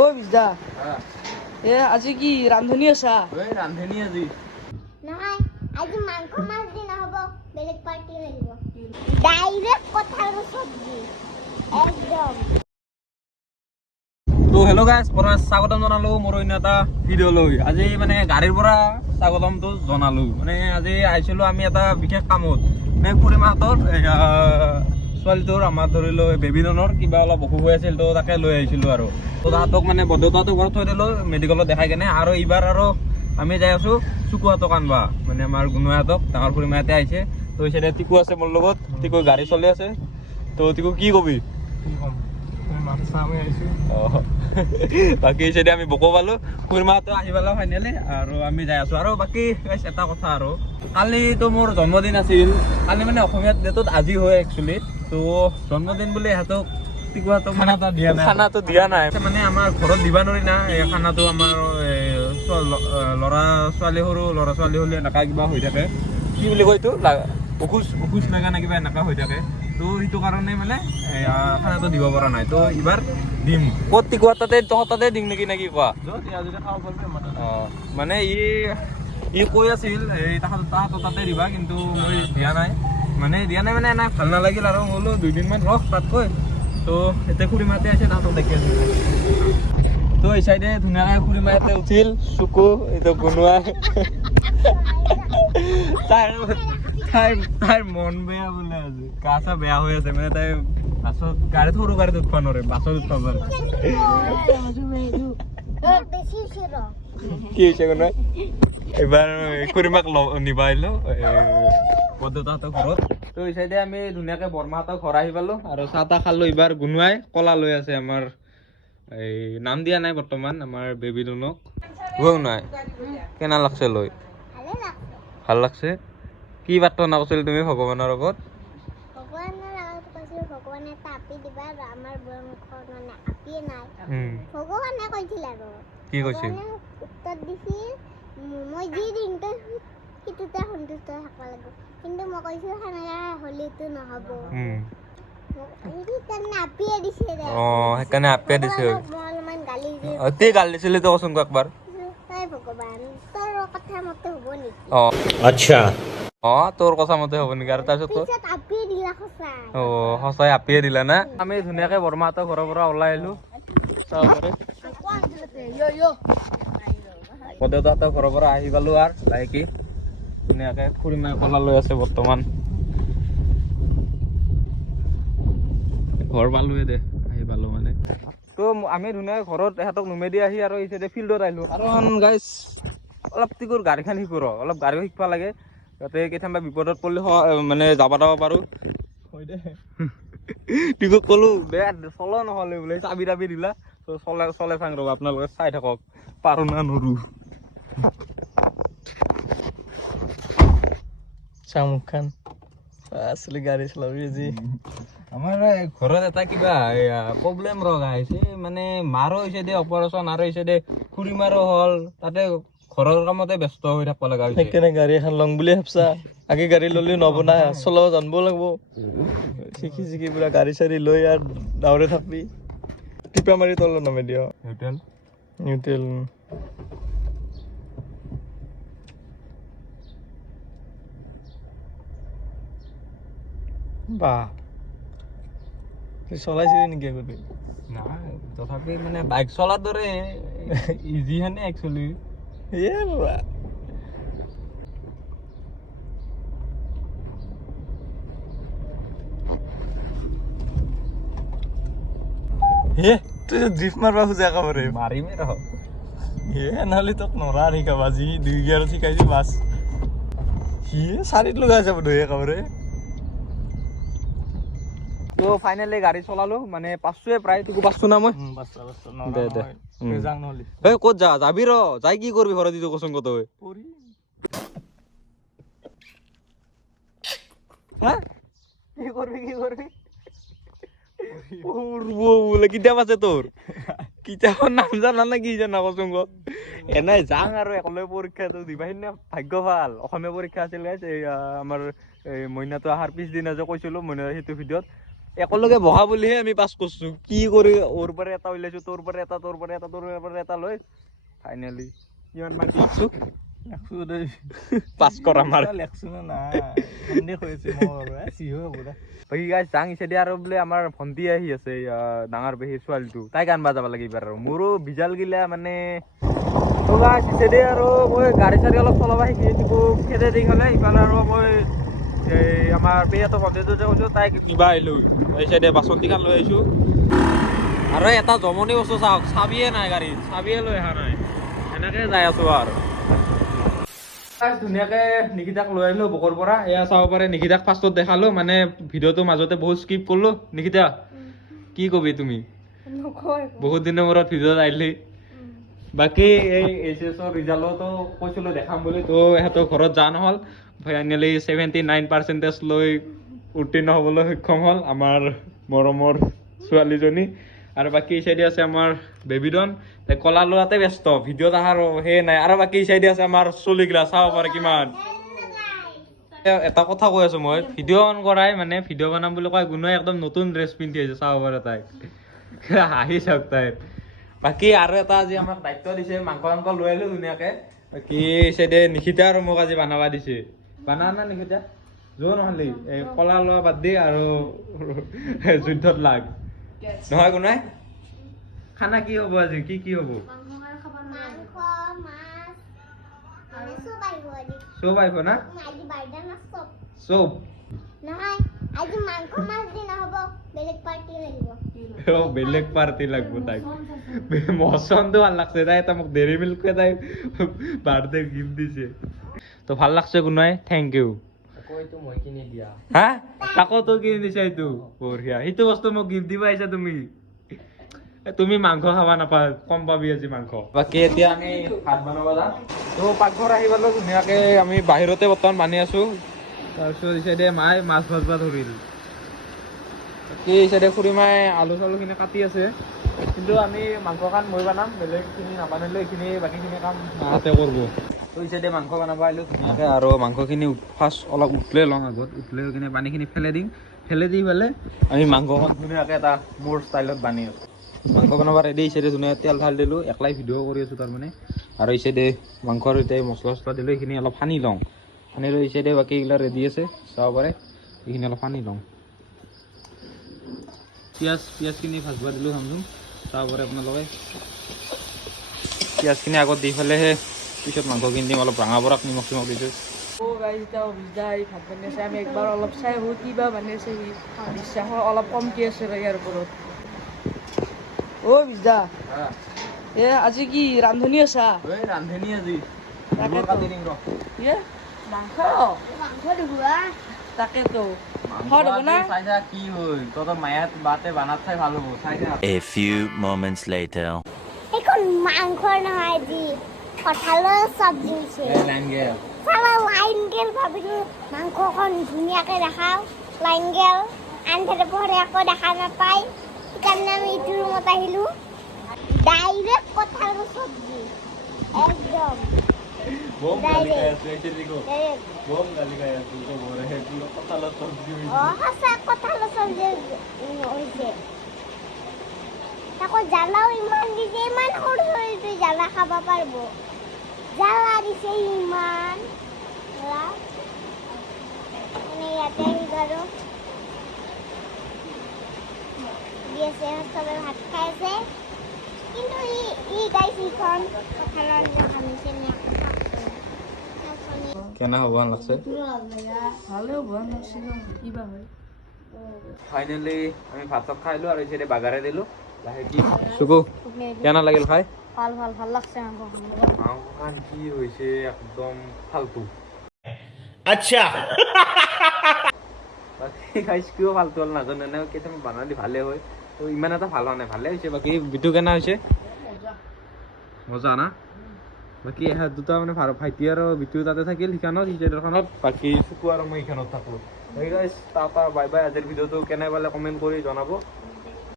অ বিজদা। এ আজি কি ৰান্ধনি আছা? ৰান্ধনি আজি। নহয় আজি মাংস মাছ দি নহ'ব বেলেগ পাৰ্টি লাগিব ডাইৰেক্ট কঁঠালৰ চব্জি একদম। তো হেল্ল' গাইজ প্ৰথমে স্বাগতম জনালো মোৰ অন্য এটা ভিডিঅ'লৈ আজি মানে গাড়ীৰ পৰা স্বাগতমটো জনালো। মানে আজি আহিছিলোঁ আমি এটা বিশেষ কামত। মানে খুৰীমাহঁতৰ ছোৱালীটোৰ, আমাৰ ধৰি বেবি বেবিডনৰ কিবা অলপ অসুখ হৈ আছিল, তো তাকে লৈ আহিছিলোঁ আৰু। তো তাহাঁতক মানে বৰদেউতাহঁতৰ ঘৰত থৈ দিলোঁ মেডিকেলত দেখাই কেনে। আৰু এইবাৰ আৰু আমি যাই আছোঁ চুকুহাতক আনবা মানে আমাৰ গুণাহঁতক ডাঙৰ খুৰীমাহঁতে আহিছে। তো সেইচাইডে টিকু আছে মোৰ লগত টিকু গাড়ী চলি আছে। তো টিকু, কি কবি। বাকী যদি আমি বকো পালো খুৰমাটো আহি পালো ফাইনেলি আৰু আমি যাই আছো। আৰু বাকী এটা কথা আৰু। কালিতো মোৰ জন্মদিন আছিল। কালি মানে অসমীয়াত ডেটত আজি হয় একচুৱেলি তো জন্মদিন বুলি ইহঁতক টিকুহাতক খানাটো দিয়া নাই। মানে আমাৰ ঘৰত দিবা নোৱাৰি না। খানাটো আমাৰ ল'ৰা ছোৱালী সৰু ল'ৰা ছোৱালী হ'লে এনেকা কিবা হৈ থাকে। কি বুলি কয় এইটো? অখোজ অখোজ লগা নে কিবা এনেকা হৈ থাকে। তো সেইটো কাৰণে মানে খানাটো দিব পৰা নাই। তো এইবাৰ দিম। ক'ত টিকুৱা তাতে তহঁত তাতে দিম নেকি নেকি কোৱা? অঁ মানে ই ই কৈ আছিল এই তাহাঁত তাহাঁতৰ তাতে দিবা কিন্তু মই দিয়া নাই। মানে দিয়া নাই মানে এনে ভালো নালাগিল আৰু। মই বোলো দুইদিনমান ৰখ তাতকৈ। তো এতিয়া খুৰী মাতে আছে তাহাঁতক দেখি আছো। তো এই চাইডে ধুনীয়াকৈ খুৰী মাতে উঠিল। চুকু এইটো বনোৱা। তাইৰ তাইৰ তাইৰ মন বেয়া বোলে আজি। গা চা বেয়া হৈ আছে মানে তাই বাছত, গাড়ীত সৰু গাড়ীত উঠবা নোৱাৰে বাছত উঠবা পাৰে কি হৈছে কোনে এইবাৰ খুৰীমাক নিবা আহিলো বৰদেউতাহঁতৰ ঘৰত। তো এই চাইডে আমি ধুনীয়াকৈ বৰমাহঁতৰ ঘৰ আহি পালো, আৰু চাহ তাহ খালো, এইবাৰ গুণুৱাই কলা লৈ আছে আমাৰ, এই নাম দিয়া নাই বৰ্তমান, আমাৰ বেবী দুনক। গুণুৱাই কেনে লাগছে লৈ? ভালো লাগছে। কি প্ৰাৰ্থনা কৰিছিল তুমি ভগৱানৰ আগত ভগৱানৰ আগত কৈছিল ভগৱানে এটা আপি দিবা আমাৰ বংশত মানে আপিয়ে নাই ভগৱানে কৈছিল আৰু কি কৈছিল উত্তৰ দিছিল মই যি সন্তুষ্ট থাকিব লাগিব কিন্তু সেনেকৈ হ'লেতো নহ'ব সেইকাৰণে আপিয়ে গালি দিছিলি তো কচোন একবাৰ ভগৱান তোৰ কথা মতে হ'ব নেকি অ হ্যাঁ তোর কথা মতে হব নাকি? আর তাৰপিছত ও সঁচাই। আপিয়ে দিলা না? আমি ধুনীয়াকৈ বৰমাহঁতৰ ঘৰৰ পৰা ওলাই আহিলোঁ। পদেউতাহঁতৰ ঘৰৰ পৰা আহি পালোঁ আৰু লাহেকৈ ধুনীয়াকে খুৰীমাই কলা লৈ আছে বৰ্তমান। ঘৰ পালোৱে দে আহি পালোঁ মানে। তো আমি ধুনীয়াকৈ ঘৰত এহেঁতক নুমে আহি আৰু এই চাইডে ফিল্ডত আহিলোঁ। কাৰণ গাইছ অলপ টিকৰ গাড়ীখন শিকোঁ ৰ অলপ গাড়ী শিকিব লাগে। যাতে কেতিয়াবা বিপদত পৰিলে মানে যাব যাব পাৰো। টিকুক ক'লো বেয়া চল নহ'লে বোলে চাবি তাবি দিলা। তো চলে চলে চাং ৰ'ব আপোনালোকে চাই থাকক। পাৰো না নৰো। চামুখান আচলি গাড়ী চলাবি আজি। আমাৰ এই ঘৰত এটা কিবা প্ৰব্লেম ৰগা হৈছে মানে মাৰো হৈছে দে অপাৰেশ্যন আৰু হৈছে দে খুৰী মাৰো হ'ল তাতে ঘৰৰ কামতে ব্যস্ত হৈ থাকিব লগা হৈছে। সেইকাৰণে গাড়ী এখন ল'ম বুলি ভাবছা। আগে গাড়ী ল'লে নহ'ব না চলাব জানিব লাগিব। শিকি শিকি পুৰা গাড়ী চাড়ী লৈ আৰু দাউৰে থাকবি টিপা মাৰি তলত নামে দিয়। নিউট্ৰেল নিউট্ৰেল বাহ চলাইছিলি নেকি আগতে? নাই তথাপি মানে বাইক চলাৰ দৰে ইজি হেনে একচুৱেলি এ ল'ৰা হে তুই ড্ৰিফ্ট মাৰবা খোজা একেবাৰে মাৰিমেই ৰহ হে নহ'লে তোক নৰা শিকাবা যি দুই গিয়াৰত শিকাইছি বাছ। সি চাৰিত লগাই যাব ধৰি একেবাৰে তো ফাইনেলি গাড়ী চলালো মানে পাছোৱে প্ৰায় তোকো পাছো না মই? দে দে। এই ক'ত যা যাবি ৰ যাই কি কৰিবি ঘৰত দিছো কচোন কত হা? কি করবি কি করবি উড়বো বলে কিতাপ আছে তোর কিতাপৰ নাম জানা নে কি জানা কচোন ক এনে যাং আৰু একেলগে পৰীক্ষাটো দিবা সিদিনা ভাগ্য ভালো। অসমীয়া পৰীক্ষা আছিল আমাৰ মইনাটো অহাৰ পিছদিনা যে কৈছিলো মইনা সেইটো ভিডিঅ'ত। একেলগে বহা বুলিহে আমি পাছ কৰিছো। কি কৰি ওৰ পৰা এটা উলিয়াইছো তোৰ পৰা এটা তোৰ পৰা এটা তোৰ পৰা এটা লৈ ফাইনেলি কিমান মাৰ্ক লাগছো দেই। পাছ কৰা আমাৰ লেখছো না নাই? সন্দেহ হৈছে মোৰ এ, চিহ হ'ব দে। বাকী গাইছ যাং ইছেদি আৰু বোলে আমাৰ ভণ্টি আহি আছে ডাঙৰ পেহীৰ ছোৱালীটো। তাইক আনবা যাব লাগে এইবাৰ আৰু। মোৰো বিজাল গিলা মানে আৰু মই গাড়ী চাড়ী অলপ চলাব শিকি খেদে দি হ'লে ইফালে আৰু মই আমাৰ পেহীহঁতৰ ভণ্টিটো যে কৈছোঁ তাইক কিবা আহিলোঁ। এই চাইডে বাচন্তিখন লৈ আহিছোঁ। আৰু এটা জমনি বস্তু চাওক চাবিয়ে নাই গাড়ীত চাবিয়ে লৈ অহা নাই। এনেকে যাই আছোঁ আৰু। ধুনীয়াকে নিকিতাক লৈ আহিলো বকৰ পৰা। এয়া চাব পাৰে নিকিতাক ফাৰ্ষ্টত দেখাল মানে ভিডিঅ'টো মাজতে বহুত স্কিপ কৰিলো। নিকিতা কি কবি তুমি? বহুত দিনৰ মূৰত ভিডিঅ'ত আহিলি। বাকী এই এইচ এছৰ ৰিজাল্টতো কৈছিলো, দেখাম বুলি। তো ইহঁতৰ ঘৰত যোৱা নহ'ল। ফাইনেলি ছেভেণ্টি নাইন পাৰ্চেণ্টেজ লৈ উত্তীৰ্ণ হ'বলৈ সক্ষম হ'ল আমাৰ মৰমৰ ছোৱালীজনী। আৰু বাকী এই চাইডে আছে আমাৰ বেবিডন কলা লোৱাতে ব্যস্ত, ভিডিঅ'ত অহাৰ সেই নাই। আৰু বাকী এই চাইডে আছে আমাৰ চলিগিলা চাব পাৰে কিমান। এটা কথা কৈ আছো মই, ভিডিঅ' অন কৰাই মানে ভিডিঅ' বনাম বুলি কয় গুণই একদম নতুন ড্ৰেছ পিন্ধি আহিছে, চাব পাৰে তাইক। হাঁহি চাওক তাই বাকী আৰু এটা আজি আমাক দায়িত্ব দিছে মাংস চাংস লৈ আহিলো ধুনীয়াকে। বাকী চাইডে নিশিতা আৰু মোক আজি বানাবা দিছে। বানা না নিশিতা? যো নহ'লে এই কলা লোৱা বাদ দি আৰু যুদ্ধত লাগ। নহয় কোনাই খানা কি হ'ব আজি? কি কি হ'ব? চব আহিব না? চব। বেলেগ পাৰ্টি লাগব তাইক। মচন্দো ভালো লাগছে তাই এটা মোক ডেৰি মিল্কে তাই বাৰ্থডে গিফ্ট দিছে। তো ভালো লাগছে কোনাই থেংক ইউ হা? তাকো তই কিনি দিছা এইটো। বঢ়িয়া সেইটো বস্তু মোক গিফ্ট দিব আহিছা তুমি। তুমি মাংস খাবা নাপা কম পাবি আজি মাংস। বাকী এতিয়া আমি ভাত বনাব যাম। তো পাকঘৰ আহি পালো ধুনীয়াকে আমি বাহিৰতে বৰ্তমান বানি আছো। তাৰপিছত এই চাইডে মায়ে মাছ ভাজবা ধৰিল। বাকী এই চাইডে খুৰীমাই আলু চালুখিনি কাটি আছে। কিন্তু আমি মাংসখন মই বনাম বেলেগখিনি নাবানিলেও এইখিনি বাকীখিনি কাম মাহঁতে কৰিব। তো এই চাইডে মাংস বনাব আহিলোঁ ধুনীয়াকৈ আৰু মাংসখিনি ফাৰ্ষ্ট অলপ উতলে লওঁ আগত উতলে কিনে পানীখিনি ফেলে দিম। ফেলে দি পেলাই আমি মাংসখন ধুনীয়াকৈ এটা মোৰ ষ্টাইলত বানি আছোঁ। মাংস বনাব ৰেডি এই চাইডে ধুনীয়াকৈ তেল ঢালি দিলোঁ একলাই ভিডিঅ' কৰি আছোঁ তাৰমানে। আৰু এই চাইডে মাংসৰ এতিয়া মছলা চছলা দিলোঁ এইখিনি অলপ সানি লওঁ। সানি লৈ এই চাইডে বাকীগিলা ৰেডি আছে চাব পাৰে এইখিনি অলপ সানি লওঁ। পিঁয়াজ পিঁয়াজখিনি ভাজবা দিলোঁ চামচোন চাব পাৰে আপোনালোকে পিঁয়াজখিনি আগত দি পেলাইহে পিছত মাংসখিনি দিম অলপ ৰঙা বৰাক নিমখ চিমখ দিছোঁ আমি একবাৰ অলপ চাই আহোঁ কিবা বনাইছে সি। বিশ্বাস অলপ কমকৈ আছে ইয়াৰ ওপৰত। অ' বিজদা এ আজি কি ৰান্ধনি আছা? ৰান্ধনি আজি। তাকেতো। তাকেতো। A few moments later. এইখন মাংস নহয় কঁঠালৰ চব্জি হৈছে চালা লাইন গেল ভাবিলোঁ মাংসখন ধুনীয়াকৈ দেখাওঁ। লাইন গেল আনফালে পঢ়ে আকৌ দেখা নাপায় সেইকাৰণে আমি এইটো ৰুমত আহিলোঁ। ডাইৰেক্ট কঁঠালৰ চব্জি একদম। বম গালি খাই আছো একচুৱেলি ডাইৰেক্ট বম গালি খাই আছো কঁঠালৰ চব্জি অঁ সঁচা কঁঠালৰ চব্জি উম, হৈছে তাকো জ্বালাও ইমান দিছে ইমান সৰু সৰুটো জ্বালা খাব পাৰিব জ্বালা দিছে ইমান মানে ইয়াতে আহি বাৰু দি আছে চবে ভাত খাই আছে কিন্তু ই ই গাইছ ইখন কঁঠালৰ আঞ্জা খানিছে নে আকৌ চাওকচোন। কেনে হ'ব লাগছে ভালে হ'ব নাছিল কিবা হয় ফাইনেলি আমি ভাত চাত খাইলো আৰু এতিয়া বাগাৰে দিলো। চুকু কেনে লাগিল খাই ভালো ভালো ভালো লাগছে মাংসখন কি হৈছে একদম ফাল্টু Acha! বাকী খাইছ কিয় ফাল্টু হ'ল নাজানো। কেইটামান বানালি ভালে হয়। ইমান এটা ভাল হোৱা নাই ভালে হৈছে। বাকী বিটু কেনে হৈছে? মজা না? বাকী এহাত দুটা মানে ভাইটি আৰু বিটু তাতে থাকিল সিখনত সিখনত বাকী চুকু আৰু মই সিখনত থাকোঁ। টাটা বাই বাই আজিৰ ভিডিঅ'টো কেনে পালে কমেণ্ট কৰি জনাব।